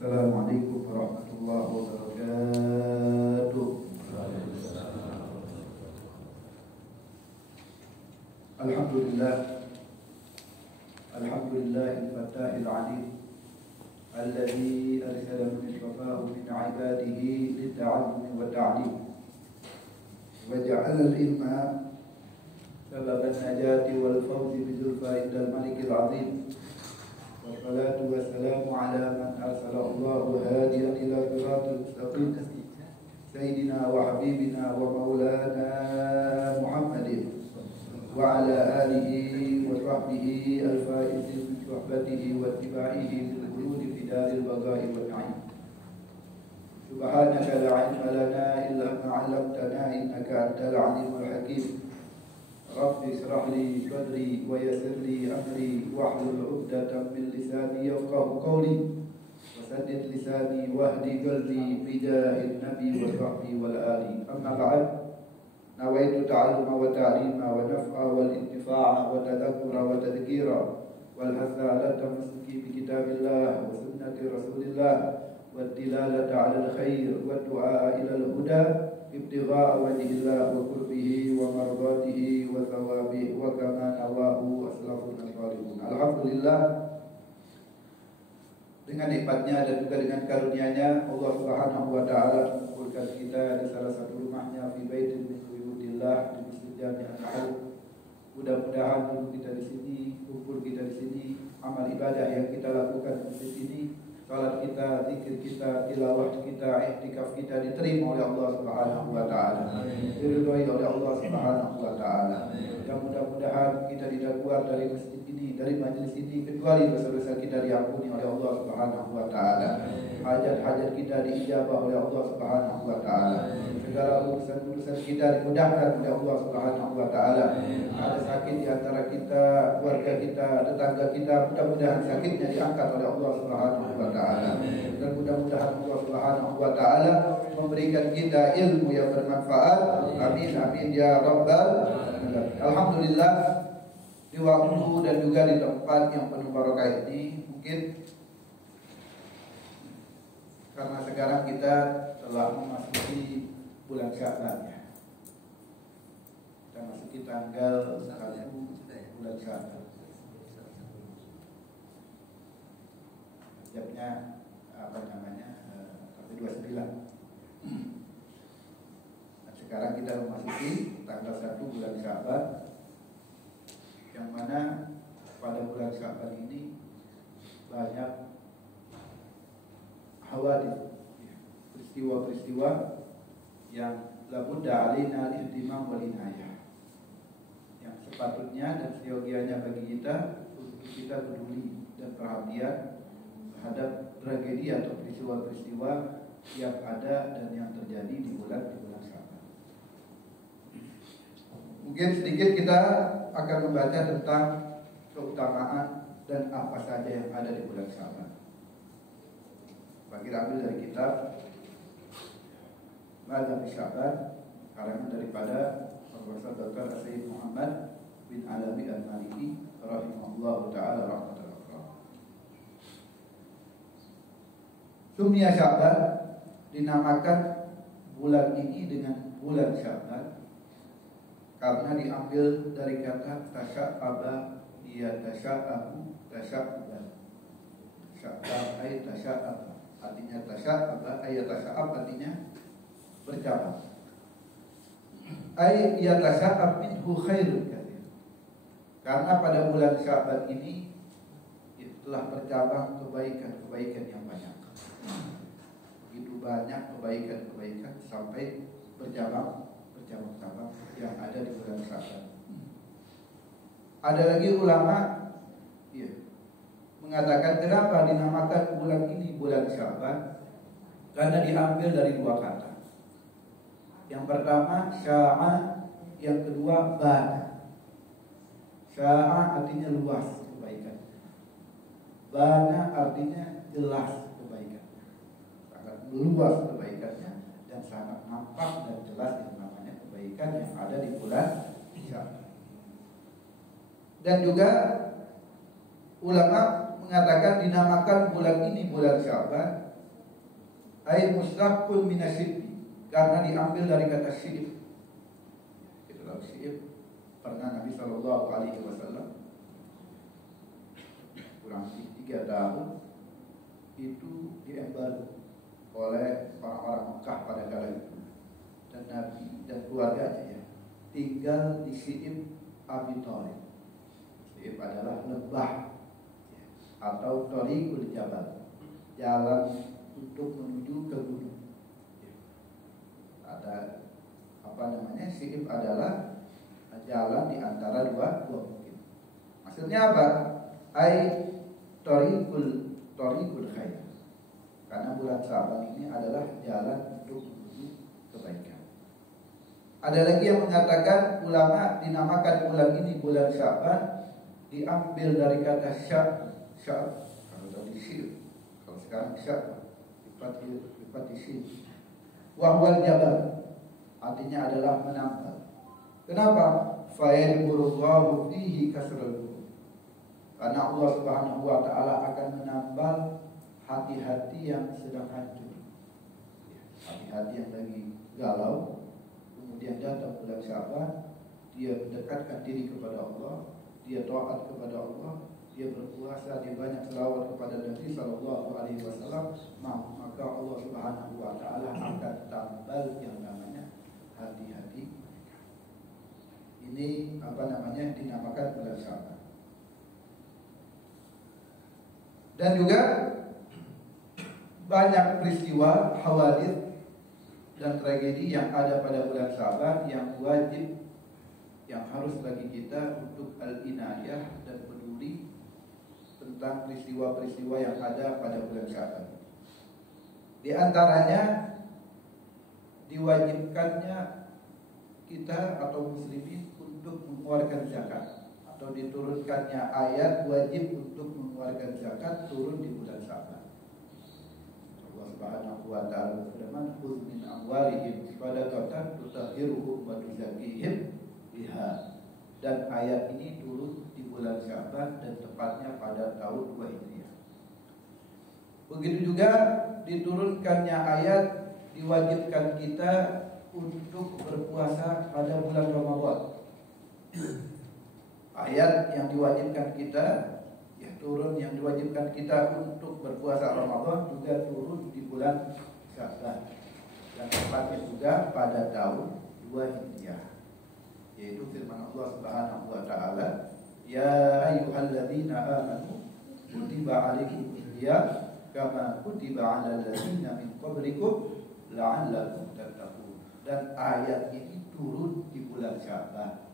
Assalamualaikum warahmatullahi wabarakatuh. Alhamdulillah, al-Fatahil Alim, alladzi arsala man istafahu min ibadihi lita'allumi wa ta'lim, wa ja'ala al-ilma sababan najati wal fawzi bi zulfa indal malikil azim. Wassalatu wassalamu ala man arsalallahu hadiyan ila siratal mustaqim, sayyidina wa habibina wa maulana Muhammadin wa ala alihi wa sahbihi al-faizin bi suhbatihi wa ittiba'ihi lil khuludi fi daril baqa'i wa na'im. Subhanaka la 'ilma lana illa ma 'allamtana innaka antal 'alimul hakim. Rabbi israh li sadri wa yassir li amri wahlul 'uqdatam min lisani yafqahu qawli wa saddid lisani wahdi qalbi bijahin nabi wa sahbihi wal ali. Amma ba'd, nawaitu ta'alluma wa ta'lima wa naf'a wal intifa'a wa tadhakkura wa tadhkira wal hatha ala tamassuki bi kitabillah wa sunnati rasulillah wa dilalata 'ala al-khair wa du'a ila al-huda ibtigha'a wajhillah wa qurbihi wa mardatihi wa thawabihi wa kama nawahu aslafun salihun. Alhamdulillah, dengan nikmatnya dan juga dengan karunia-Nya Allah Subhanahu wa taala mengumpulkan kita di salah satu rumahnya fi baitin min buyutillah, di Masjid Jami' Al-Ahad. Mudah-mudahan dulu kita di sini, kumpul kita di sini, amal ibadah yang kita lakukan di sini, salat kita, zikir kita, tilawah kita, i'tikaf kita diterima oleh Allah Subhanahu wa taala. Diridhoi oleh Allah Subhanahu wa taala. Dan mudah-mudahan kita tidak keluar dari masjid ini, dari majelis ini kecuali dosa-dosa kita diampuni oleh Allah Subhanahu wa taala. Hajat-hajat kita diijabah oleh Allah Subhanahu wa taala. Segala urusan-urusan kita dimudahkan oleh Allah Subhanahu wa taala. Ada sakit di antara kita, keluarga kita, tetangga kita, mudah-mudahan sakitnya diangkat oleh Allah Subhanahu wa taala. Dan mudah-mudahan Allah Subhanahu wa taala memberikan kita ilmu yang bermanfaat. Amin amin ya rabbal alamin. Alhamdulillah, di waktu dan juga di tempat yang penuh barokah ini, mungkin karena sekarang kita telah memasuki bulan Sya'ban ya. Kita masuki tanggal 1 bulan Sya'ban. Jamnya apa namanya? 29. Nah, sekarang kita memasuki tanggal 1 bulan Sya'ban, yang mana pada bulan Sya'ban ini banyak hawadits, peristiwa-peristiwa yang labudda alaina al-ihtimam wal inayah, yang sepatutnya dan seyogianya bagi kita untuk kita peduli dan perhatian terhadap tragedi atau peristiwa-peristiwa yang ada dan yang terjadi di bulan Sya'ban. Mungkin sedikit kita akan membaca tentang keutamaan dan apa saja yang ada di bulan Sya'ban. Bagi ambil dari kitab Madzhab Sya'ban, karangan daripada Profesor Dr. Sayyid Muhammad bin Alawi Al-Maliki rahimahullahu taala rahmatan wassalam. Sumia Sya'ban, dinamakan bulan ini dengan bulan Sya'ban karena diambil dari kata tasya'aba, ia tasya'abu, tasya'uban. Sya'ban ay tasya'ab, artinya tasya'aba, ayat tasya'ab artinya bercabang. Ay ia tasya'ab minhu khairun katsir. Karena pada bulan Sya'ban ini telah bercabang kebaikan-kebaikan yang banyak. Begitu banyak kebaikan-kebaikan sampai bercabang yang ada di bulan Sya'ban. Ada lagi ulama mengatakan kenapa dinamakan bulan ini bulan Sya'ban? Karena diambil dari dua kata. Yang pertama sya'a, yang kedua bana. Sya'a artinya luas kebaikan, bana artinya jelas kebaikan, sangat luas kebaikannya dan sangat nampak dan jelas yang namanya kebaikan yang ada di bulan Sya'ban. Dan juga ulama mengatakan dinamakan bulan ini bulan Sya'ban Ai mustaqqun minasyirk, karena diambil dari kata syirik. Itulah syirik. Pernah Nabi Shallallahu Alaihi Wasallam kurang lebih 3 tahun itu diembargo oleh orang-orang Mekah pada kala itu, dan Nabi dan keluarganya ya tinggal di Si'ib Abi Thalib. Si'ib adalah lembah ya, atau Thariqul Jabal, jalan untuk menuju ke gunung ya. Ada apa namanya, Si'ib adalah jalan di antara dua bukit. Maksudnya apa? Ai Thariqul khair. Karena bulan Syaban ini adalah jalan untuk menuju kebaikan. Ada lagi yang mengatakan ulama dinamakan bulan ini bulan Syaban diambil dari kata syab. Kalau tadi syir, kalau sekarang syab lipat di syir. Wahwal jabal, artinya adalah menambal. Kenapa? Fa'yadburullahu fihi kasrul. Karena Allah Subhanahu wa taala akan menambal hati-hati yang sedang hancur. Hati-hati yang lagi galau, kemudian datang bulan Syaban, dia mendekatkan diri kepada Allah, dia taat kepada Allah, dia berpuasa, dia banyak selawat kepada Nabi Sallallahu Alaihi Wasallam, maka Allah Subhanahu wa taala akan tambal yang namanya hati-hati. Ini apa namanya, dinamakan bulan Syaban. Dan juga banyak peristiwa hawadits dan tragedi yang ada pada bulan Syaban yang wajib, yang harus bagi kita untuk al-inayah dan peduli tentang peristiwa-peristiwa yang ada pada bulan Syaban. Di antaranya diwajibkannya kita atau muslimin untuk mengeluarkan zakat, atau diturunkannya ayat wajib untuk mengeluarkan zakat turun di bulan Syaban. Allah Subhanahu wa taala berfirman, "Khudz min amwalihim shadaqatan tutahhiruhum wa tuzakkihim biha." Dan ayat ini turun di bulan Syaban dan tepatnya pada tahun 2 Hijriah. Begitu juga diturunkannya ayat diwajibkan kita untuk berpuasa pada bulan Ramadan. Ayat yang diwajibkan kita turun, yang diwajibkan kita untuk berpuasa Ramadan juga turun di bulan Syaban, dan tepatnya juga pada tahun 2 Hijriah, yaitu firman Allah Subhanahu wa taala, "Ya ayyuhalladzina amanu kutiba alaikumusiyam kama kutiba 'alal ladzina min qablikum la'allakum tattaqun." Dan ayat ini turun di bulan Syaban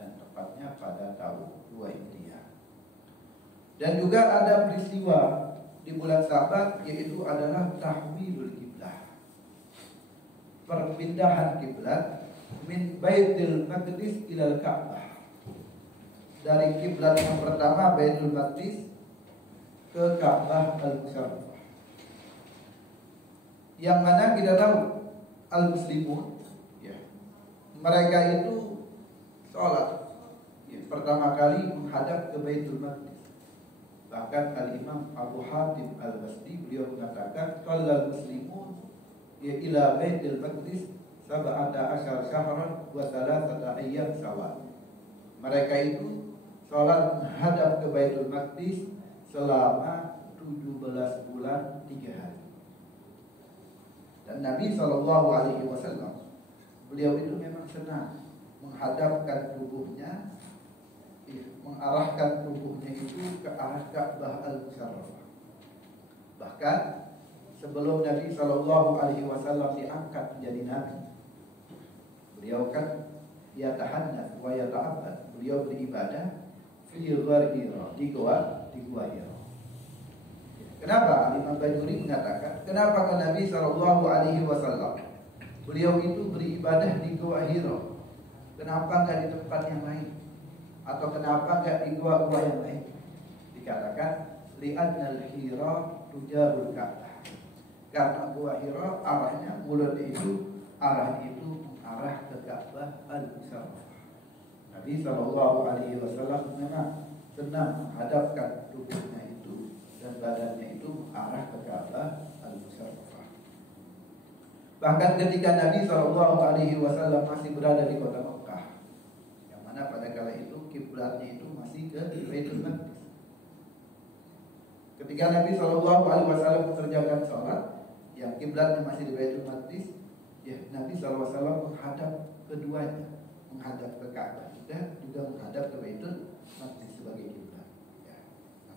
dan tepatnya pada tahun 2 Hijriah. Dan juga ada peristiwa di bulan Syaban, yaitu adalah tahwilul kiblah, perpindahan kiblat min Baitul Maqdis ilal Ka'bah, dari kiblat yang pertama Baitul Maqdis ke Ka'bah al-Musharrafah. Yang mana kita tahu al-muslimun ya, mereka itu sholat ya, pertama kali menghadap ke Baitul Maqdis. Bahkan Al-Imam Abu Hatim Al-Basri beliau mengatakan, "Shallal muslimun ya ila Baitul Maqdis sab'ata asyar syahran wa thalathata ayyam sawa." Mereka itu salat menghadap ke Baitul Maqdis selama 17 bulan 3 hari. Dan Nabi Shallallahu Alaihi Wasallam beliau itu memang senang menghadapkan tubuhnya, mengarahkan tubuhnya itu ke arah Ka'bah al-Musharrafah. Bahkan sebelum Nabi Shallallahu Alaihi Wasallam diangkat menjadi Nabi, beliau kan yatahannas wa yata'abbad, beliau beribadah fi ghar Hira, di gua Hira. Kenapa? Imam Bajuri mengatakan, kenapa Nabi Shallallahu Alaihi Wasallam beliau itu beribadah di gua Hira? Kenapa nggak di tempat yang lain? Atau kenapa nggak di gua-gua yang lain? Dikatakan li'annal Hira tujahul Ka'bah. Karena gua Hira arahnya, mulutnya itu arahnya itu mengarah ke Ka'bah al-Musharrafah. Nabi Shallallahu Alaihi Wasallam memang senang menghadapkan tubuhnya itu dan badannya itu mengarah ke Ka'bah al-Musharrafah. Bahkan ketika Nabi SAW masih berada di kota Mekah, yang mana pada kala itu kiblatnya itu masih ke Baitul Maqdis. Ketika Nabi SAW mengerjakan sholat, yang kiblatnya masih di Baitul Maqdis, ya Nabi SAW menghadap keduanya, menghadap ke Ka'bah juga menghadap ke Baitul Maqdis sebagai kiblat. Ya.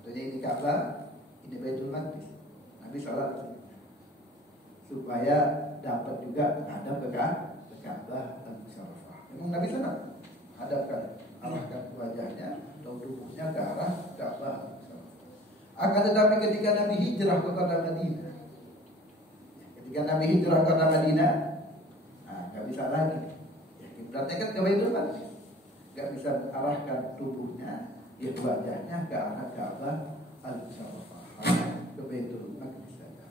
Tentunya ini Ka'bah, ini Baitul Maqdis. Nabi sholat supaya dapat juga menghadap ke Ka'bah dan Musyarrafah. Memang Nabi sana hadapkan, arahkan wajahnya atau tubuhnya ke arah Ka'bah. Akan tetapi ketika Nabi hijrah ke kota Madinah, ketika Nabi hijrah ke kota Madinah, nggak bisa lagi. Ya, kiblatnya kan ke Baitul Maqdis, nggak bisa mengarahkan tubuhnya, ya wajahnya ke arah Ka'bah al-Musyarrafah, ke Baitul Maqdis saja.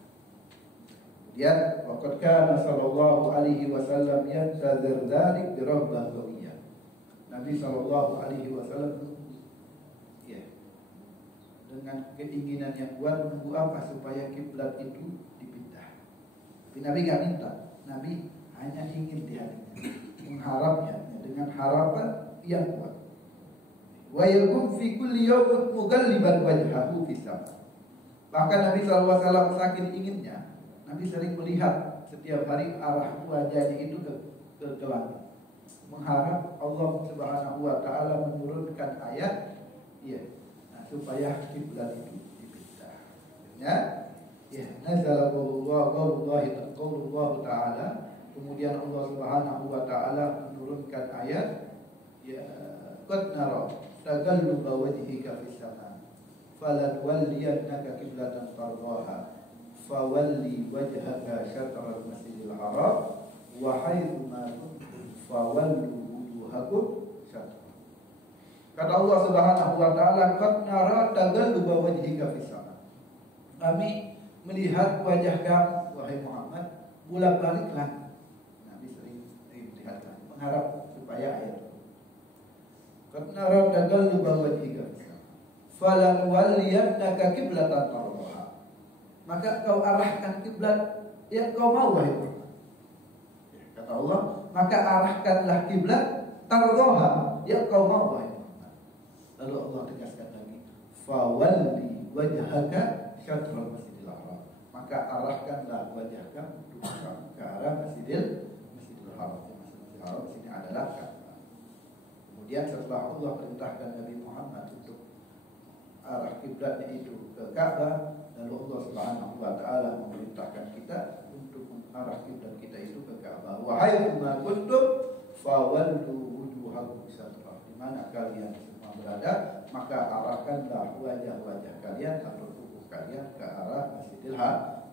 Kemudian, waqad kana sallallahu alaihi wasallam yantazir dzalik bi rabbah qawiyah. Nabi sallallahu alaihi wasallam dengan keinginan yang kuat menunggu apa supaya kiblat itu dipindah. Tapi Nabi nggak minta, Nabi hanya ingin di hatinya, mengharapnya dengan harapan yang kuat. Wa yakum fi kulli yawmin mughalliban wajhahu fi sama. Bahkan Nabi SAW saking inginnya, Nabi sering melihat setiap hari arah wajahnya itu ke langit, mengharap Allah Subhanahu wa taala menurunkan ayat, supaya kiblat itu dipindah. Ya, nazala qaulullah ta'ala, kemudian Allah Subhanahu wa taala menurunkan ayat, ya qad nara tagalluba wajhika fis sama falanwalliyannaka qiblatan tardaha fawalli wajhaka syatral masjidil haram wa haitsu ma kuntum fawallu wujuhakum syatral. Kata Allah Subhanahu wa taala, qad nara tagalluba wajhika fis sama. Kami melihat wajah kamu wahai Muhammad bolak-balik langit. Nabi sering melihat langit, mengharap supaya ayat. Qad nara tagalluba wajhika fis sama falan walliyannaka qiblatan tardaha. Maka kau arahkan kiblat yang kau mau wahai Muhammad. Kata Allah, maka arahkanlah kiblat tardaha yang kau mau wahai. Lalu Allah tegaskan lagi, fawalli wajhaka syatral masjidil haram. Maka arahkanlah wajah kamu ke arah masjidil haram. Masjidil haram sini adalah Ka'bah. Kemudian setelah Allah perintahkan Nabi Muhammad untuk arah kiblatnya itu ke Ka'bah, lalu Allah Subhanahu wa taala memerintahkan kita untuk mengarah kiblat kita itu ke Ka'bah. Wa haitsu ma kuntum fawallu wujuhakum syatral. Di mana kalian berada, maka arahkanlah wajah-wajah kalian atau tubuh kalian ke arah Masjidil Haram.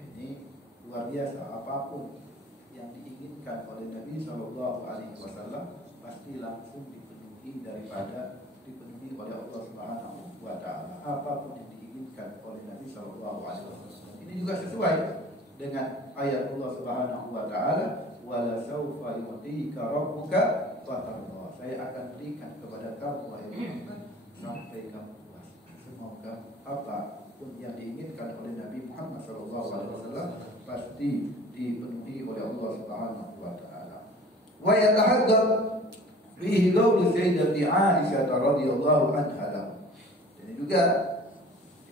Ini luar biasa. Apapun yang diinginkan oleh Nabi Shallallahu Alaihi Wasallam pasti langsung dipenuhi oleh Allah Subhanahu Wa Taala. Apapun yang diinginkan oleh Nabi Shallallahu Alaihi Wasallam. Ini juga sesuai dengan ayat Allah Subhanahu Wa Taala, wala saufa yu'tika rabbuka fatarda. Saya akan berikan kepada kamu wahai Muhammad sampai kamu puas. Semoga apapun yang diinginkan oleh Nabi Muhammad SAW pasti dipenuhi oleh Allah Subhanahu wa taala. Wa yatahaddab fihi qaul Sayyidati Aisyah radhiyallahu anha. Jadi juga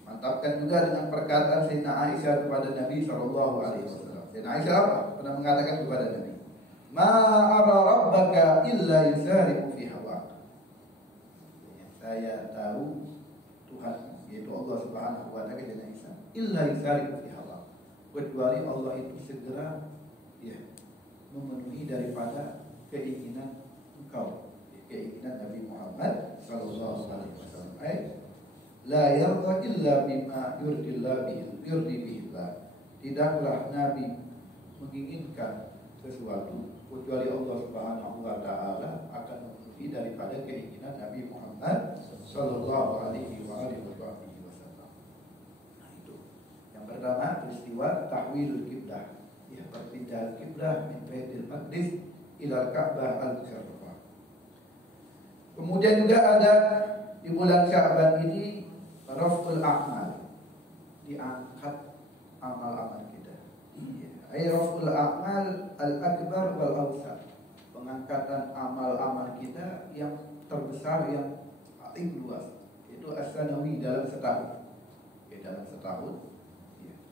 dimantapkan juga dengan perkataan Sayyidina Aisyah kepada Nabi SAW. Sayyidina Aisyah apa? Pernah mengatakan kepada Nabi, ma ara rabbaka illa yusari'u fi hawaka. Saya tahu Tuhan, yaitu Allah Subhanahu wa taala, dan Isa, illa yusari'u fi hawaka, kecuali Allah itu segera memenuhi daripada keinginan engkau, keinginan Nabi Muhammad sallallahu alaihi wasallam. La yarda illa bima yurdi bihi. Tidaklah Nabi menginginkan sesuatu kecuali Allah Subhanahu wa taala akan memenuhi daripada keinginan Nabi Muhammad sallallahu alaihi wasallam. Nah, itu. Yang pertama peristiwa tahwilul qiblah, perpindahan kiblah min Baitul Maqdis ila Ka'bah al-Musyarrafah. Kemudian juga ada di bulan Sya'ban ini raf'ul a'mal, diangkat amal-amal kita, Ay raf'ul a'mal al-akbar wal awsat. Pengangkatan amal-amal kita yang terbesar, yang paling luas, itu as-sanawi dalam setahun. Dalam setahun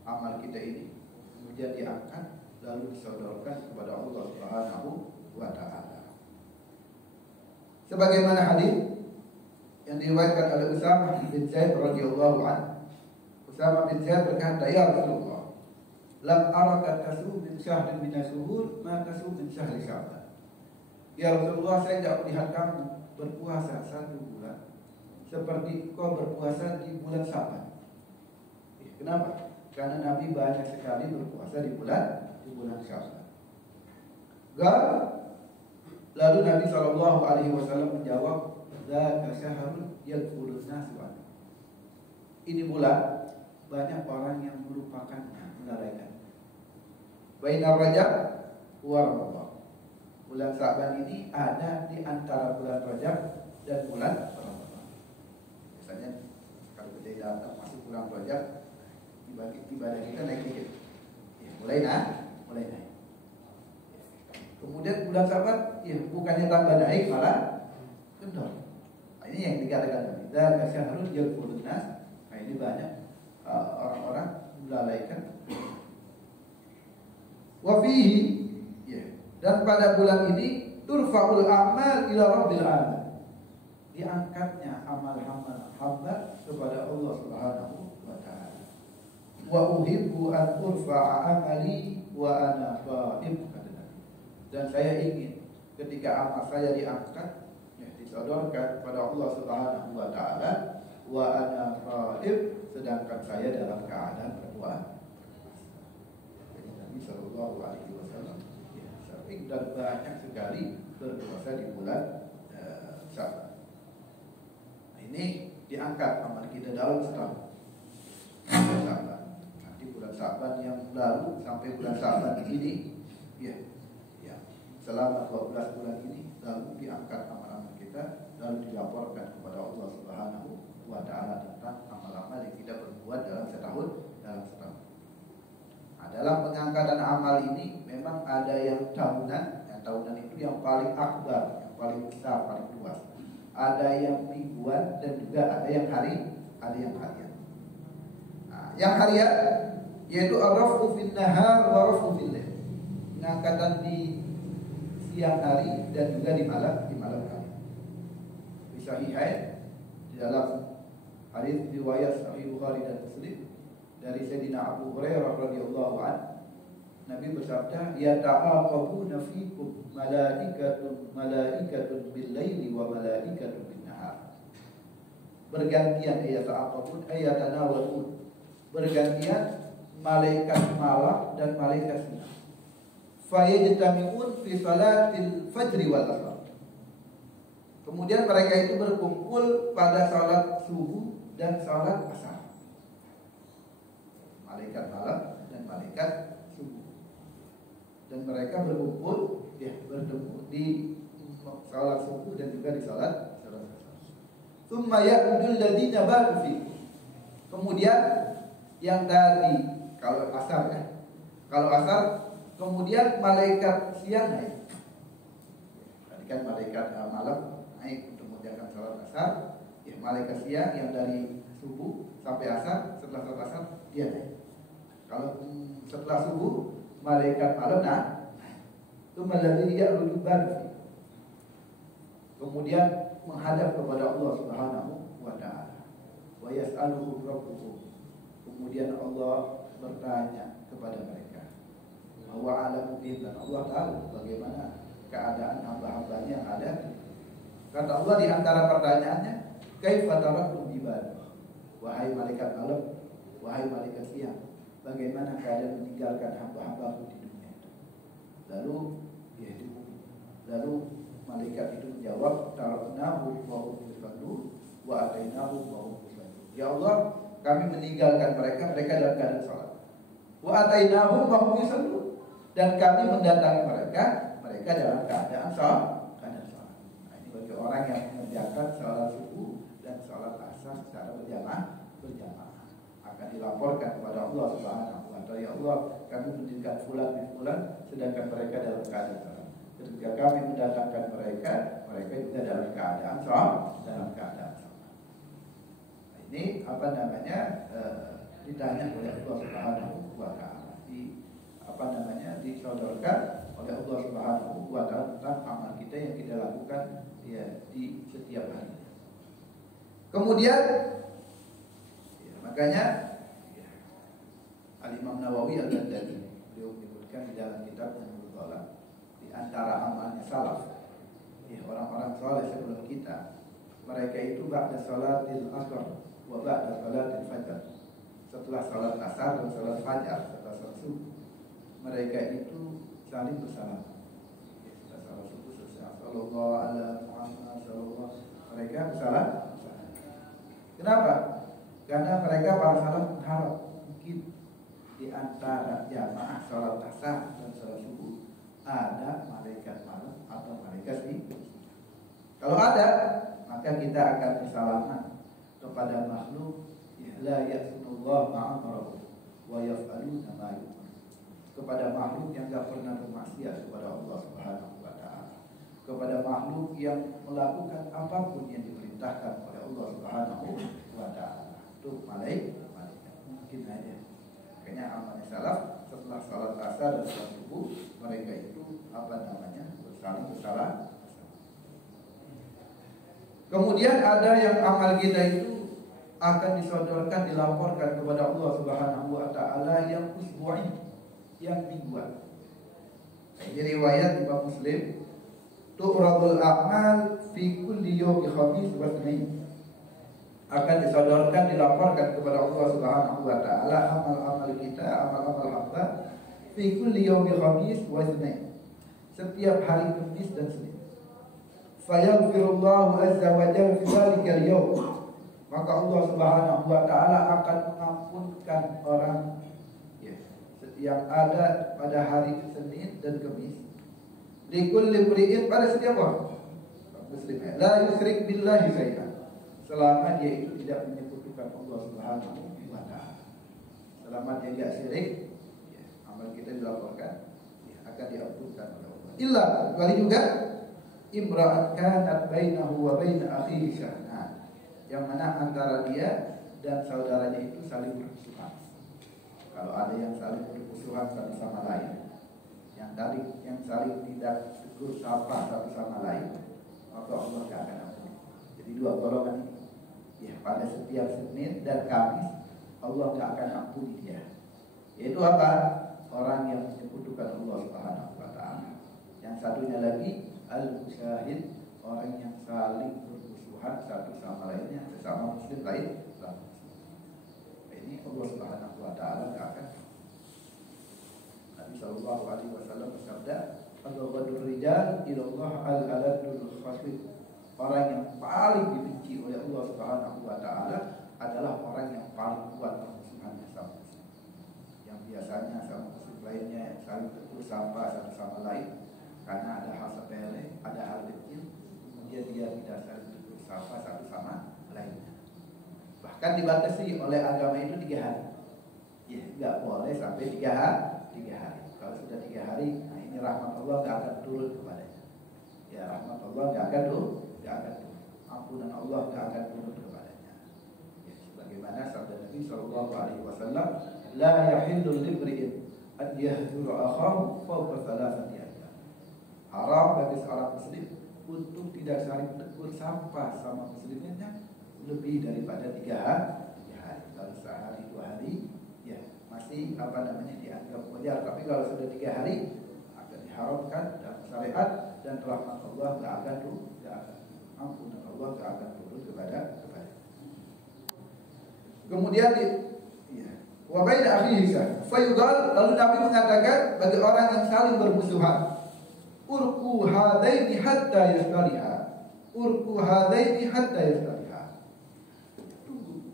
amal kita ini kemudian diangkat lalu disodorkan kepada Allah Subhanahu wa taala. Sebagaimana hadis yang diriwayatkan oleh Usamah bin Zaid radhiyallahu anhu. Usamah bin Zaid berkata, "Ya Rasulullah, lam araka tasum min syahrin min asyhur ma tasum min syahri Sya'ban." Ya Rasulullah, saya tidak melihat kamu berpuasa satu bulan seperti kau berpuasa di bulan Sya'ban. Kenapa? Karena Nabi banyak sekali berpuasa di bulan Sya'ban. Lalu Nabi SAW menjawab, "Dzaka syahrun yadkhulun nasu." Ini bulan banyak orang yang melupakannya, melalaikan. Bainar Rajab wa Ramadan. Bulan Sya'ban ini ada di antara bulan Rajab dan bulan Ramadan. Biasanya kalau kita datang masuk bulan Rajab, ibadah kita naik dikit. Mulai naik. Kemudian bulan Sya'ban, bukannya tambah naik, malah kendor. Ini yang dikatakan Nabi. Dan syahrul yadkhulun nas. Nah, ini banyak orang-orang melalaikan. Wa fihi, dan pada bulan ini turfa'ul a'mal ila rabbil alamin. Diangkatnya amal-amal hamba kepada Allah Subhanahu wa taala. Wa uhibbu an urfa'a amali wa ana qa'im. Dan saya ingin ketika amal saya diangkat, disodorkan kepada Allah Subhanahu wa taala, wa ana qa'im, sedangkan saya dalam keadaan berpuasa. Nabi sallallahu alaihi wasallam sering dan banyak sekali berpuasa di bulan Sya'ban. Nah, ini diangkat amal kita dalam setahun. Sya'ban. Nanti bulan Sya'ban yang lalu sampai bulan Sya'ban ini, selama 12 bulan ini lalu diangkat amal-amal kita, lalu dilaporkan kepada Allah Subhanahu wa taala tentang amal-amal yang kita berbuat dalam setahun. Nah, dalam pengangkatan amal ini memang ada yang tahunan. Yang tahunan itu yang paling akbar, yang paling besar, paling luas. Ada yang mingguan dan juga ada yang harian. Nah, yang harian yaitu ar-raf'u fil nahar wa raf'u fil lail. Pengangkatan di siang hari dan juga di malam hari. Di Sahihain, di dalam hadis riwayat Sahih Bukhari dan Muslim dari Sayyidina Abu Hurairah radhiyallahu anhu, Nabi bersabda, "Yata'aqabuna fikum malaikatun bil-laili wa malaikatun bin-nahar." Bergantian yata'aqabun ayatanawalun. Bergantian malaikat malam dan malaikat siang. Fayajtami'un fi salatil fajri wal asar. Kemudian mereka itu berkumpul pada salat subuh dan salat asar. Malaikat malam dan malaikat subuh. Dan mereka berkumpul bertemu di salat subuh dan juga di salat asar. Tsumma ya'udul ladzina ba'u fi. Kemudian yang tadi kalau asar kemudian malaikat siang naik. Tadi kan malaikat malam naik untuk mengerjakan salat asar. Malaikat siang yang dari subuh sampai asar, setelah salat asar dia naik. Kalau setelah subuh, malaikat malam naik. Itu melalui dia rujukan. Kemudian menghadap kepada Allah Subhanahu wa taala. Wa yas'aluhu rabbuhum. Kemudian Allah bertanya kepada mereka. Wa alamu dan Allah tahu bagaimana keadaan hamba-hambanya yang ada. Kata Allah di antara pertanyaannya, kaifa taraktum ibad? Wahai malaikat malam, wahai malaikat siang, bagaimana kalian meninggalkan hamba-hambaku di dunia itu? Lalu malaikat itu menjawab, taraknahu wa hum yusallun wa atainahu wa hum yusallun. Ya Allah, kami meninggalkan mereka dalam keadaan salat. Wa atainahu wa hum yusallun. Dan kami mendatangi mereka dalam keadaan salat. Nah, ini bagi orang yang mengerjakan salat subuh dan salat asar secara berjamaah. akan dilaporkan kepada Allah Subhanahu wa taala. Ya Allah, kami mendirikan fulan bin fulan sedangkan mereka dalam keadaan salat. Ketika kami mendatangkan mereka, mereka juga dalam keadaan salat. Nah, ini apa namanya? Ditanya oleh Allah Subhanahu wa taala. Disodorkan oleh Allah Subhanahu wa taala tentang amal kita yang kita lakukan ya di setiap hari. Kemudian ya, makanya ya, Al-Imam Nawawi Al-Ghazali beliau menyebutkan di dalam kitab Nurul Ghalam di antara amalnya salaf ya, orang-orang saleh sebelum kita, mereka itu ba'da salatil asar wa ba'da salatil fajar, setelah salat asar dan salat fajar, setelah salat subuh, mereka itu saling bersalam. Setelah salat subuh selesai, sallallahu ala Muhammad sallallahu, mereka bersalam. Kenapa? Karena mereka para salaf berharap mungkin di antara jamaah salat asar dan salat subuh ada malaikat malam atau malaikat siang. Kalau ada, maka kita akan bersalaman kepada makhluk la ya'sunullah ma'amarahu wa yaf'aluna ma yu'mar, kepada makhluk yang tidak pernah bermaksiat kepada Allah Subhanahu wa taala, kepada makhluk yang melakukan apapun yang diperintahkan oleh Allah Subhanahu wa taala. Itu malaikat mungkin aja. Makanya amalnya salaf setelah salat asar dan salat subuh, mereka itu bersalam. Kemudian ada yang amal kita itu akan disodorkan, dilaporkan kepada Allah Subhanahu wa taala yang usbu'i, yang mingguan. Ini riwayat Imam Muslim, tu'radul a'mal fi kulli yawmi khamis wa itsnain, akan disodorkan, dilaporkan kepada Allah Subhanahu wa taala amal-amal kita, amal-amal hamba fi kulli yawmi khamis wa itsnain, setiap hari Kamis dan Senin. Fayaghfirullahu azza wa jalla fi dzalikal yawm, maka Allah Subhanahu wa taala akan mengampunkan orang ya, yang ada pada hari Senin dan Kamis. Likulli mri'in, pada setiap orang muslim la yusyrik billahi syai'an, selama dia itu tidak menyekutukan Allah Subhanahu wa taala. Selama dia tidak syirik, ya, amal kita dilaporkan ya, akan diampunkan oleh Allah. Illa, kecuali juga imra'an kanat bainahu wa bain akhihi syahna, yang mana antara dia dan saudaranya itu saling bermusuhan. Kalau ada yang saling bermusuhan satu sama lain, yang saling tidak tegur sapa satu sama lain, maka Allah tidak akan ampuni. Jadi dua golongan ini ya, pada setiap Senin dan Kamis Allah tidak akan ampuni dia. Yaitu apa? Orang yang menyekutukan Allah Subhanahu wa taala. Yang satunya lagi al-musyahid, orang yang saling bermusuhan satu sama lainnya, sesama muslim lain. Ini Allah Subhanahu wa taala tidak akan. Nabi sallallahu alaihi wasallam bersabda, "Al-ghadur rijal ila Allah al-aladul khasib." Orang yang paling dibenci oleh Allah Subhanahu wa taala adalah orang yang paling kuat permusuhannya sama muslim. Yang biasanya sama muslim lainnya saling tegur sapa satu sama lain karena ada hal sepele, ada hal kecil, kemudian dia tidak saling tegur sapa satu sama lainnya. Bahkan dibatasi oleh agama itu 3 hari. Ya, nggak boleh sampai 3 hari. Kalau sudah 3 hari, nah ini rahmat Allah nggak akan turun kepadanya. Ya, rahmat Allah nggak akan turun. Ampunan Allah nggak akan turun kepadanya. Ya, sebagaimana sabda Nabi Shallallahu Alaihi Wasallam, la yahillu limri'in an yahdura akhahu fawqa thalathati ayyam. Haram bagi seorang muslim untuk tidak saling tegur sapa sama muslimnya lebih daripada 3 hari. Kalau sehari 2 hari, ya masih dianggap wajar. Tapi kalau sudah 3 hari, akan diharamkan dalam syariat dan rahmat Allah nggak akan turun. Ampunan Allah tidak akan turun kepada. Kemudian wa baina akhihi fayudal, lalu Nabi mengatakan bagi orang yang saling bermusuhan, urku hadaini hatta yastaliha, urku hadaini hatta yastaliha. Tunggu.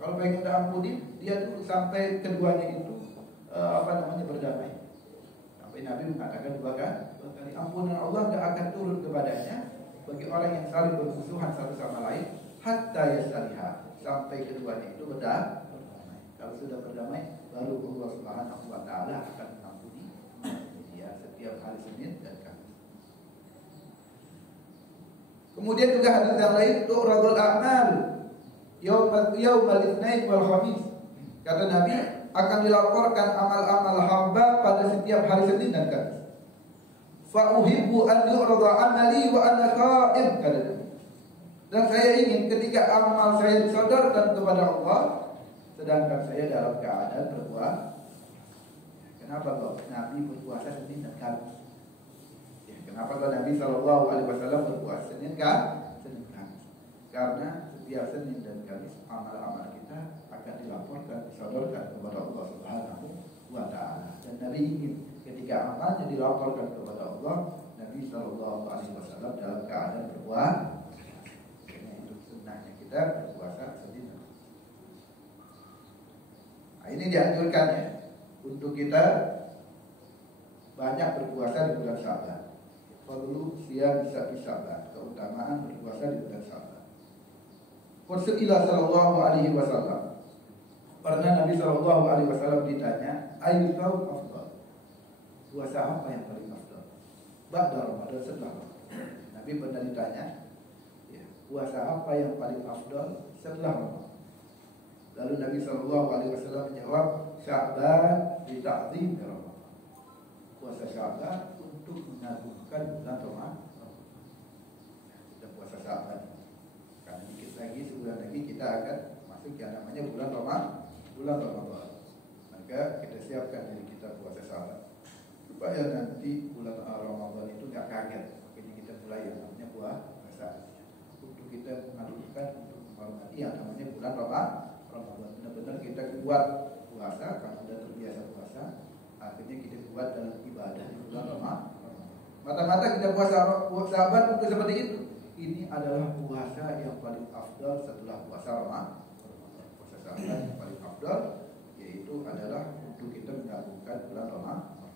Kalau pengen diampuni, dia tunggu sampai keduanya itu berdamai. Sampai Nabi mengatakan 2 kali ampunan Allah tidak akan turun kepadanya bagi orang yang saling bermusuhan satu sama lain hatta yastaliha, sampai keduanya itu berdamai. Kalau sudah berdamai, baru Allah Subhanahu wa taala akan mengampuni dia setiap hari Senin dan Kamis. Kemudian juga hadis yang lain, tu'radul a'mal yaumal itsnain wal khamis. Kata Nabi, akan dilaporkan amal-amal hamba pada setiap hari Senin dan Kamis. Fa uhibbu an yu'rada amali wa ana qa'im, kata Nabi. Dan saya ingin ketika amal saya disodorkan kepada Allah, sedangkan saya dalam keadaan berpuasa. Kenapa kok Nabi berpuasa Senin dan Kamis? Ya, kenapa kok Nabi Shallallahu Alaihi Wasallam berpuasa Senin Kamis? Karena setiap Senin dan Kamis amal-amal kita akan dilaporkan, disodorkan kepada Allah Subhanahu wa Ta'ala. Dan Nabi ingin ketika amalnya dilaporkan kepada Allah, Nabi Shallallahu Alaihi Wasallam dalam keadaan berpuasa. Itu sunnahnya kita berpuasa Senin. Nah, ini dianjurkan ya untuk kita banyak berpuasa di bulan Sya'ban. Fadlu siyam Sya'ban, keutamaan berpuasa di bulan Sya'ban. Rasulullah sallallahu alaihi wasallam, pernah Nabi sallallahu alaihi wasallam ditanya, ayu saum afdal? Puasa apa yang paling afdal? Ba'da Ramadan, setelah Ramadan. Nabi pernah ditanya, ya, puasa apa yang paling afdal setelah Ramadan? Lalu Nabi sallallahu alaihi wasallam menjawab, Sya'ban li ta'zim Ramadan. Puasa Sya'ban untuk mengagungkan bulan Ramadan. Kita puasa Sya'ban. Karena dikit lagi, sebulan lagi kita akan masuk yang namanya bulan Ramadan. Maka kita siapkan diri kita puasa Sya'ban supaya nanti bulan Ramadan itu nggak kaget. Makanya kita mulai yang namanya puasa untuk kita mengagungkan, untuk menghormati yang namanya bulan Ramadan. Benar-benar kita kuat puasa, karena sudah terbiasa puasa, akhirnya kita kuat dalam ibadah di bulan Ramadan. Mata-mata kita puasa Sya'ban untuk seperti itu. Ini adalah puasa yang paling afdal setelah puasa Ramadan. Puasa Sya'ban yang paling afdal yaitu adalah untuk kita mengagungkan bulan Ramadan.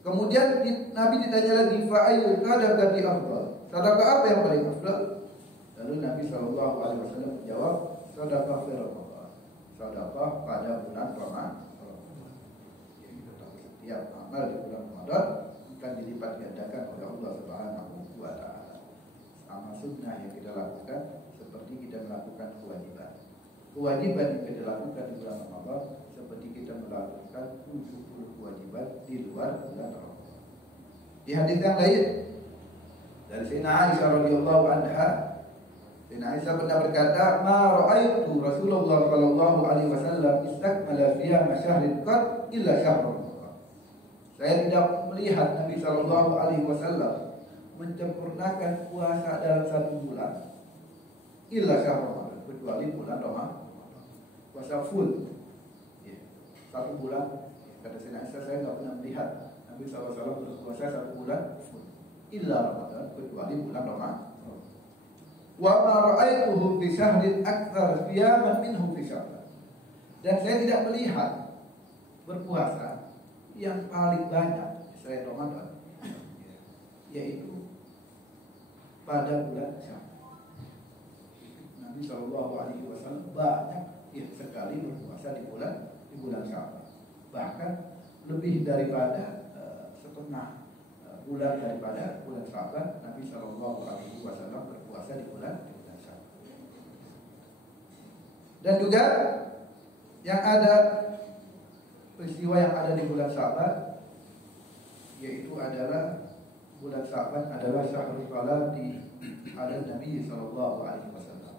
Kemudian Nabi ditanya lagi, fa ayyul qadati afdal? Sedekah apa yang paling afdal? Lalu Nabi sallallahu alaihi wasallam menjawab, sedekah fi Ramadan. Sedekah pada bulan Ramadan. Jadi setiap amal di bulan Ramadan akan dilipat gandakan oleh Allah Subhanahu wa Ta'ala. Sama sunnah yang kita lakukan seperti kita melakukan kewajiban. Kewajiban yang kita lakukan di bulan Ramadan seperti kita melakukan 70 kewajiban di luar bulan Ramadan. Di hadis yang lain dari Sayyidina Aisyah radhiyallahu anha, Sayyidina Aisyah pernah berkata, "Ma ra'aitu Rasulullah sallallahu alaihi wasallam istakmala fiha masyahrin qad illa syahr Ramadan." Saya tidak melihat Nabi sallallahu alaihi wasallam menyempurnakan puasa dalam satu bulan illa syahr Ramadan, kecuali bulan Ramadan. Puasa full. Ya, satu bulan. Kata Sayyidina Aisyah, saya enggak pernah melihat Nabi sallallahu alaihi wasallam berpuasa satu bulan full illa Ramadan, kecuali bulan Ramadan. Wa ma ra'aituhu fi syahrin aktsar siyaman minhu fi Sya'ban. Dan saya tidak melihat berpuasa yang paling banyak selain Ramadan, yaitu pada bulan Sya'ban. Nabi Shallallahu Alaihi Wasallam banyak sekali berpuasa di bulan Sya'ban. Bahkan lebih daripada setengah bulan daripada bulan Sya'ban, Nabi Shallallahu Alaihi Wasallam berpuasa di bulan Sya'ban. Dan juga yang ada peristiwa yang ada di bulan Sya'ban, yaitu adalah bulan Sya'ban adalah syahrul salati ala Nabi sallallahu alaihi wasallam.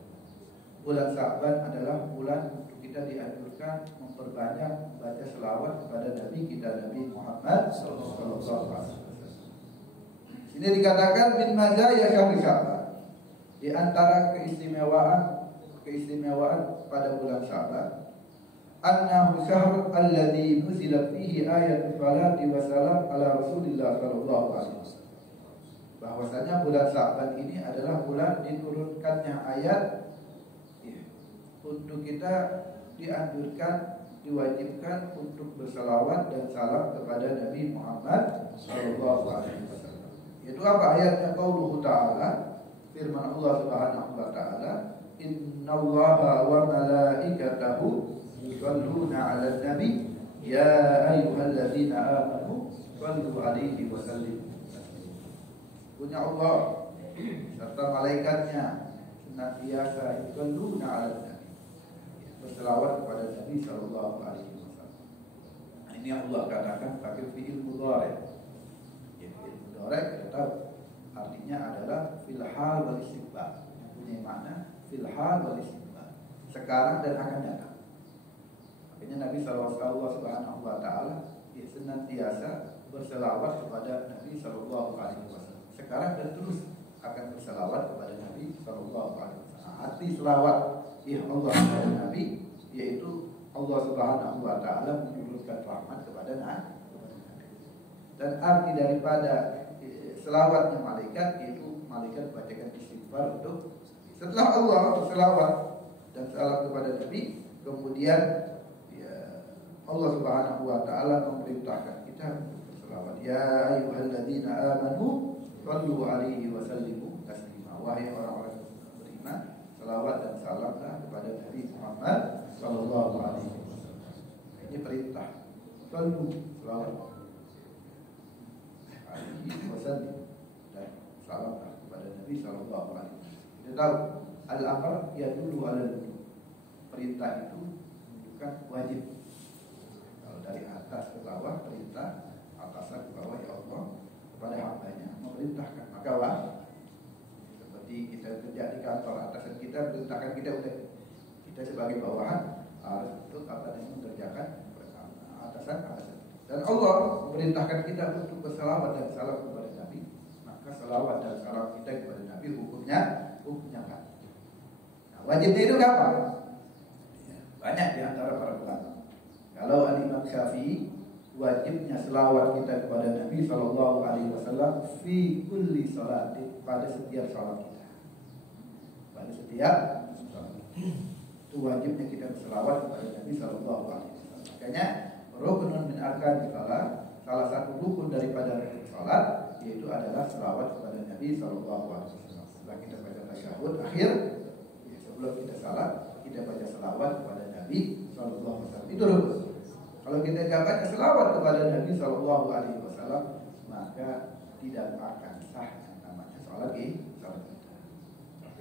Bulan Sya'ban adalah bulan untuk kita dianjurkan memperbanyak baca selawat kepada Nabi kita, Nabi Muhammad sallallahu alaihi wasallam. Ini dikatakan min mazaya syahrul Sya'ban. Di antara keistimewaan pada bulan Sya'ban, annahu syahr alladzi nuzilat fihi ayat salati wa salam ala Rasulillah sallallahu alaihi wasallam. Bahwasanya bulan Sya'ban ini adalah bulan diturunkannya ayat untuk kita dianjurkan, diwajibkan untuk bersalawat dan salam kepada Nabi Muhammad sallallahu alaihi wasallam. Itu apa ayatnya? Qauluhu ta'ala, firman Allah Subhanahu wa ta'ala, innallaha wa malaikatahu yusholluna 'alan nabi ya ayyuhalladzina amanu shallu 'alaihi wa sallimu taslima. Punya Allah serta malaikatnya senantiasa yusholluna 'alan nabi, berselawat kepada Nabi sallallahu alaihi wasallam. Ini yang Allah katakan pakai fi'il mudhari'. Ya, fi'il mudhari' kita tahu artinya adalah fil hal wal istiqbal, yang punya makna fil hal wal istiqbal, sekarang dan akan datang. Makanya Nabi sallallahu subhanahu wa ta'ala senantiasa berselawat kepada Nabi sallallahu alaihi wasallam, sekarang dan terus akan berselawat kepada Nabi sallallahu alaihi wasallam. Arti selawat ya Allah kepada Nabi yaitu Allah subhanahu wa ta'ala menurunkan rahmat kepada Nabi. Dan arti daripada selawatnya malaikat yaitu malaikat bacakan istighfar untuk setelah Allah berselawat dan salam kepada Nabi, kemudian ya, Allah subhanahu wa ta'ala memerintahkan kita untuk berselawat. Ya ayyuhalladzina amanu shallu 'alaihi wa sallimu taslima. Wahai orang-orang beriman, selawat dan salamlah kepada Nabi Muhammad sallallahu alaihi wasallam. Ini perintah. Shallu, selawat alaihi wasallam dan salamlah kepada Nabi sallallahu alaihi wasallam. Kita tahu al-amr yadullu 'alal wujub. Perintah itu menunjukkan wajib. Kalau dari atas ke bawah, perintah atasan ke bawah ya Allah kepada hambanya memerintahkan, maka wajib. Seperti kita kerja di kantor, atasan kita perintahkan kita udah, kita sebagai bawahan harus untuk mengerjakan atasan. Dan Allah memerintahkan kita untuk bersalawat dan salam kepada Nabi, maka salawat dan salam kita kepada Nabi hukumnya kan. Nah, wajibnya itu apa? Banyak di antara para ulama. Kalau Al-Imam Syafi'i, wajibnya selawat kita kepada Nabi sallallahu alaihi wasallam fi kulli salatin, pada setiap salat kita. Pada setiap salat. Itu wajibnya kita berselawat kepada Nabi sallallahu alaihi wasallam. Makanya rukunun min arkanil salat, salah satu rukun daripada salat yaitu adalah selawat kepada Nabi sallallahu alaihi wasallam. Setelah kita baca tasyahud akhir, ya, sebelum kita salat, kita baca selawat kepada Nabi sallallahu alaihi wasallam. Itu rukun. Kalau kita tidak baca selawat kepada Nabi sallallahu alaihi wasallam, maka tidak akan sah yang namanya salat kita.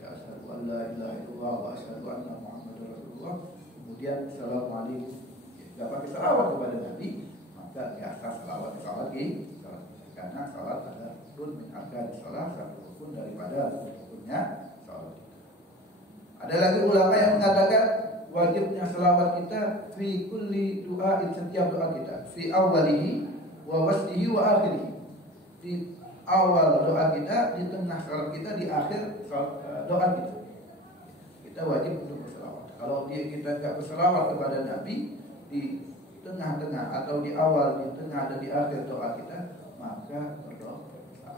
Asyhadu an la ilaha illallah wa asyhadu anna Muhammadar Rasulullah. Kemudian assalamualaikum. Tidak pakai selawat kepada Nabi, maka tidak sah selawat salat kita. Karena salat adalah rukun min arkan salat, satu rukun daripada rukunnya salat kita. Ada lagi ulama yang mengatakan wajibnya selawat kita fi kulli du'ain, setiap doa kita, fi awalihi wa wasdihi wa akhirihi. Di awal doa kita, di tengah salat kita, di akhir doa kita. Kita wajib untuk berselawat. Kalau kita enggak berselawat kepada Nabi di tengah-tengah atau di awal, di tengah dan di akhir doa kita, maka berdoa.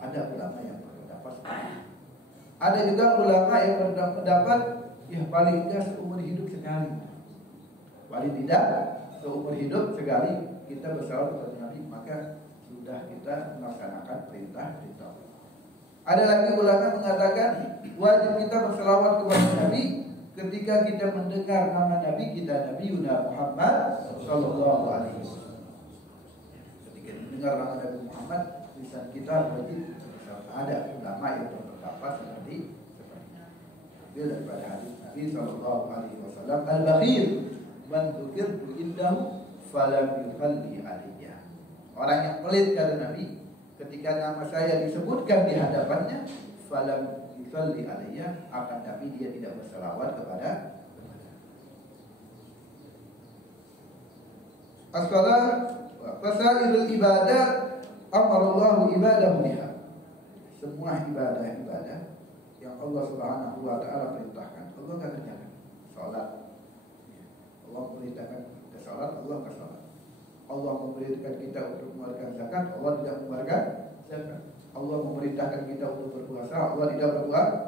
Ada ulama yang berpendapat seperti itu. Ada juga ulama yang berpendapat ya paling tidak seumur hidup sekali. Paling tidak seumur hidup sekali kita berselawat kepada Nabi, maka sudah kita melaksanakan perintah. Ada lagi ulama mengatakan wajib kita berselawat kepada Nabi ketika kita mendengar nama Nabi kita, Nabi Muhammad sallallahu alaihi wasallam. Ketika mendengar nama Nabi Muhammad, lisan kita wajib berselawat. Ada ulama yang berpendapat seperti ini daripada hadis Nabi sallallahu alaihi wasallam, al-bakhil man dzukirtu indahu falam yukhalli alayya. Orang yang pelit kata Nabi, ketika nama saya disebutkan di hadapannya, falam yukhalli alayya, akan tapi dia tidak berselawat kepada as-salat wa fasailul ibadat amarallahu ibadahu biha. Semua ibadah-ibadah yang Allah subhanahu wa ta'ala perintahkan, Allah akan kerjakan. Salat, Allah memerintahkan kita salat, Allah akan salat. Allah memerintahkan kita untuk mengeluarkan zakat, Allah tidak mengeluarkan zakat. Allah memerintahkan kita untuk berpuasa, Allah tidak berpuasa.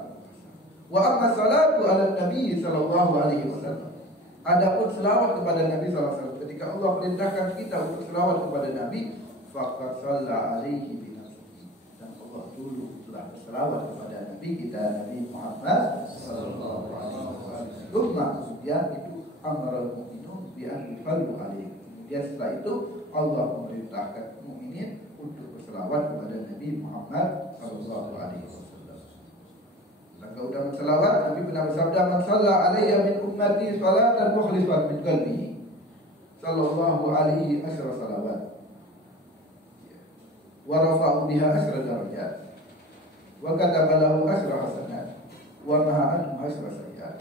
Wa amma salatu ala Nabi sallallahu alaihi wasallam. Adapun selawat kepada Nabi sallallahu alaihi wasallam, ketika Allah perintahkan kita untuk selawat kepada Nabi, faqad shalla alaihi bi nafsihi. Dan Allah dulu telah berselawat kepada Nabi kita, Nabi Muhammad sallallahu alaihi wasallam. kemudian itu amaral mu'minun bi an yusallu alaihi. Kemudian setelah itu Allah memerintahkan mukminin untuk berselawat kepada Nabi Muhammad sallallahu alaihi wasallam. Maka udah berselawat, Nabi pernah bersabda, "Man shalla alayya min ummati salatan mukhlishan min qalbihi, sallallahu alaihi asyra salawat. Wa rafa'u biha asyra darajat. Wa kataba lahu asyra hasanat. Wa maha anhu asyra sayyi'at."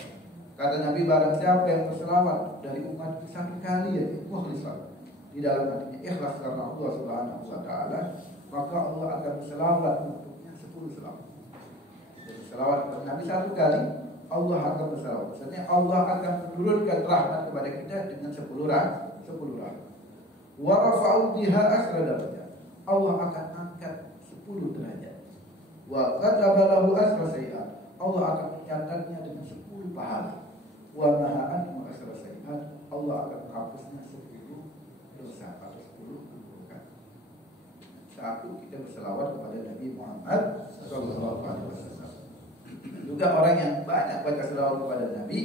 Kata Nabi, barang siapa yang berselawat dari umat satu kali ya, mukhlishan, di dalam hatinya ikhlas karena Allah Subhanahu wa taala, maka Allah akan berselawat untuknya 10 selawat. Berselawat kepada Nabi satu kali, Allah akan berselawat. Maksudnya Allah akan menurunkan rahmat kepada kita dengan 10 rahmat. Wa rafa'u biha asyra darajat. Allah akan angkat 10 derajat. Wa kataba lahu asyra sayyi'at. Allah akan mencatatnya dengan 10 pahala. Wa maha anhu asyra sayyi'at. Allah akan menghapusnya 10 dosa atau 10 keburukan. Satu, kita berselawat kepada Nabi Muhammad sallallahu alaihi wasallam. Juga orang yang banyak baca selawat kepada Nabi,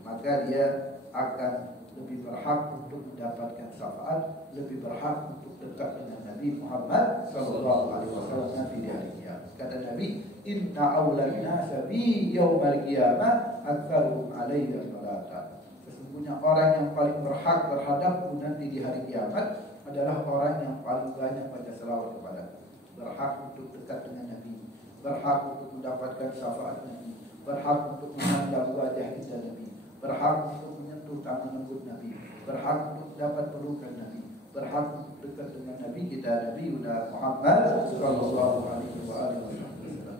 maka dia akan lebih berhak untuk mendapatkan syafaat, lebih berhak untuk dekat dengan Nabi Muhammad sallallahu alaihi wasallam nanti di hari kiamat. Kata Nabi, "Inna awlan nasa bi yaumal qiyamah aktsaruhum alayya salatan." Sesungguhnya orang yang paling berhak terhadapku nanti di hari kiamat adalah orang yang paling banyak baca selawat kepada, berhak untuk dekat dengan Nabi, berhak untuk mendapatkan syafaat Nabi, berhak untuk memandang wajah kita Nabi, berhak untuk menyentuh tangan lembut Nabi, berhak untuk dapat pelukan Nabi, berhak untuk dekat dengan Nabi kita Nabi Muhammad sallallahu alaihi wasallam.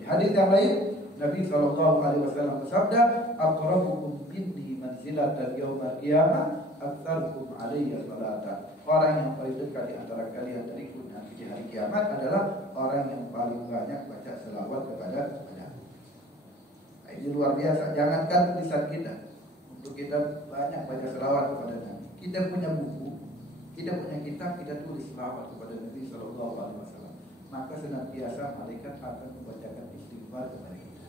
Di hadis yang lain Nabi sallallahu alaihi wasallam bersabda, "Aqrabukum minni manzilatan yaumil qiyamah aktsarukum alayya salatan." Orang yang paling dekat di antara kalian dariku nanti di hari kiamat adalah orang yang paling banyak baca selawat kepada aku. Nah, ini luar biasa. Jangankan tulisan kita, untuk kita banyak baca selawat kepada Nabi. Kita punya buku, kita punya kitab, kita tulis selawat kepada Nabi sallallahu alaihi wasallam. Maka senantiasa malaikat akan membacakan istighfar kepada kita.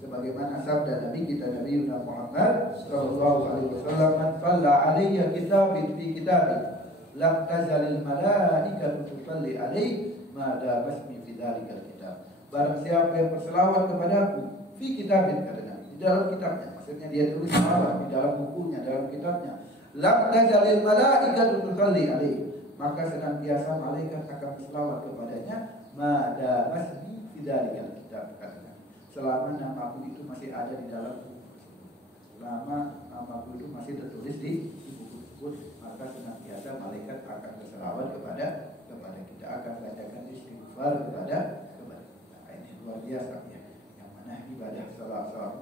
Sebagaimana sabda Nabi kita Nabi Muhammad sallallahu alaihi wasallam, "Man shalla alayya kitabin fi kitabin lam tazalil malaikatu tusalli alaihi ma dama ismi fi dzalikal kitab." Barang siapa yang berselawat kepadaku fi kitabin, kata Nabi, di dalam kitabnya, maksudnya dia tulis selawat di dalam bukunya, dalam kitabnya, lam tazalil malaikatu tusalli alaihi, maka senantiasa malaikat akan berselawat kepadanya ma dama ismi fi dzalikal kitab, kata Nabi, selama namaku itu masih ada di dalam buku tersebut, selama namaku itu masih tertulis di buku tersebut, maka senantiasa malaikat akan berselawat kepada kita, akan bacakan istighfar kepada kita. Nah, ini luar biasa ya. Yang mana ibadah salawat.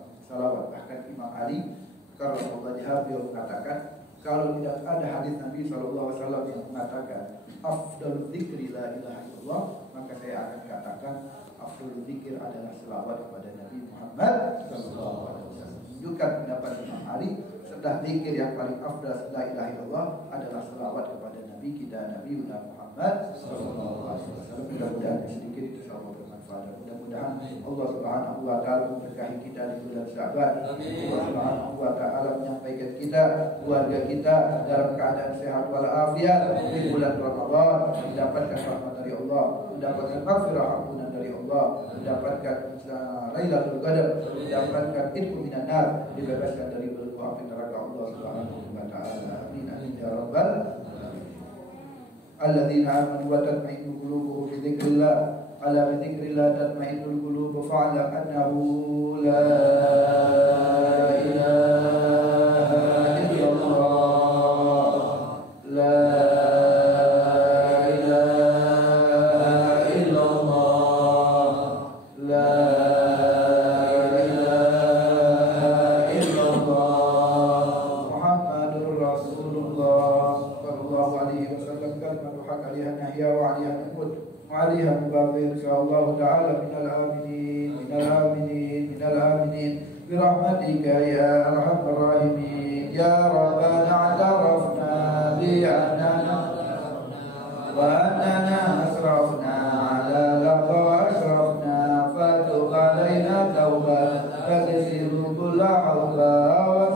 Bahkan Imam Ali karramallahu beliau mengatakan, kalau tidak ada hadis Nabi sallallahu alaihi wasallam yang mengatakan afdalul dzikri la ilaha illallah, maka saya akan katakan afdalul dzikir adalah selawat kepada Nabi Muhammad sallallahu alaihi wasallam. Menunjukkan pendapat Imam Ali, setelah dzikir yang paling afdal la ilaha illallah adalah selawat kepada Nabi kita Nabi Muhammad sallallahu alaihi wasallam. Mudah-mudahan sedikit insyaallah bermanfaat. Mudah-mudahan Allah Subhanahu wa taala memberkahi kita di bulan Sya'ban. Allah Subhanahu wa taala menyampaikan kita, keluarga kita dalam keadaan sehat walafiat di bulan Ramadan, mendapatkan rahmat dari Allah, mendapatkan maghfirah ampunan dari Allah, mendapatkan Lailatul Qadar, mendapatkan itqu minan nar, dibebaskan dari belenggu api neraka Allah Subhanahu wa taala. Amin ya rabbal alamin. Alladzina amanu wa tatma'innu qulubuhum bi dzikrillah, ala bi dzikrillah tatma'innul qulub, fa'lam annahu la ilaha illallah, la insyaallah taala minal aminin birahmatika ya arhamar rahimin ya rabbana a'tarafna bi annana wa annana asrafna ala laqwa asrafna fatub alaina tauba faghfir kulla hawba wa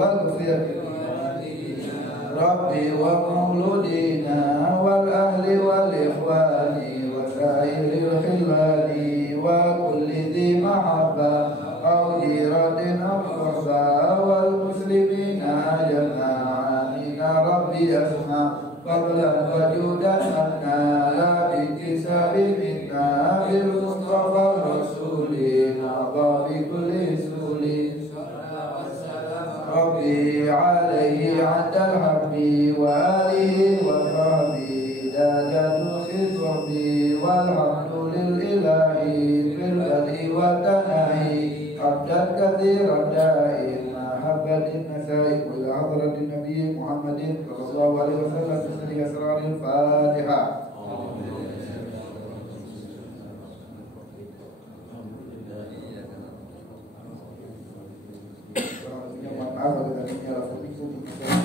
واغفر ربي ومولودنا والأهل والإخوان وسائر الخلان وكل ذي محبة أو جيرة أو صحبة والمسلمين جميعا ربي أسمع قبلا وجودا أنا لا باكتساب منا بالمصطفى الرسول نرضى بكل سهول ربي عليه عند الحب وآله وصحبه داجة في صحبي والحمد لله في البدء والتناهي حمدا كثيرا دائما محبة النساء إلى حضرة النبي محمد صلى الله عليه وسلم بسر أسرار الفاتحة. Maaf,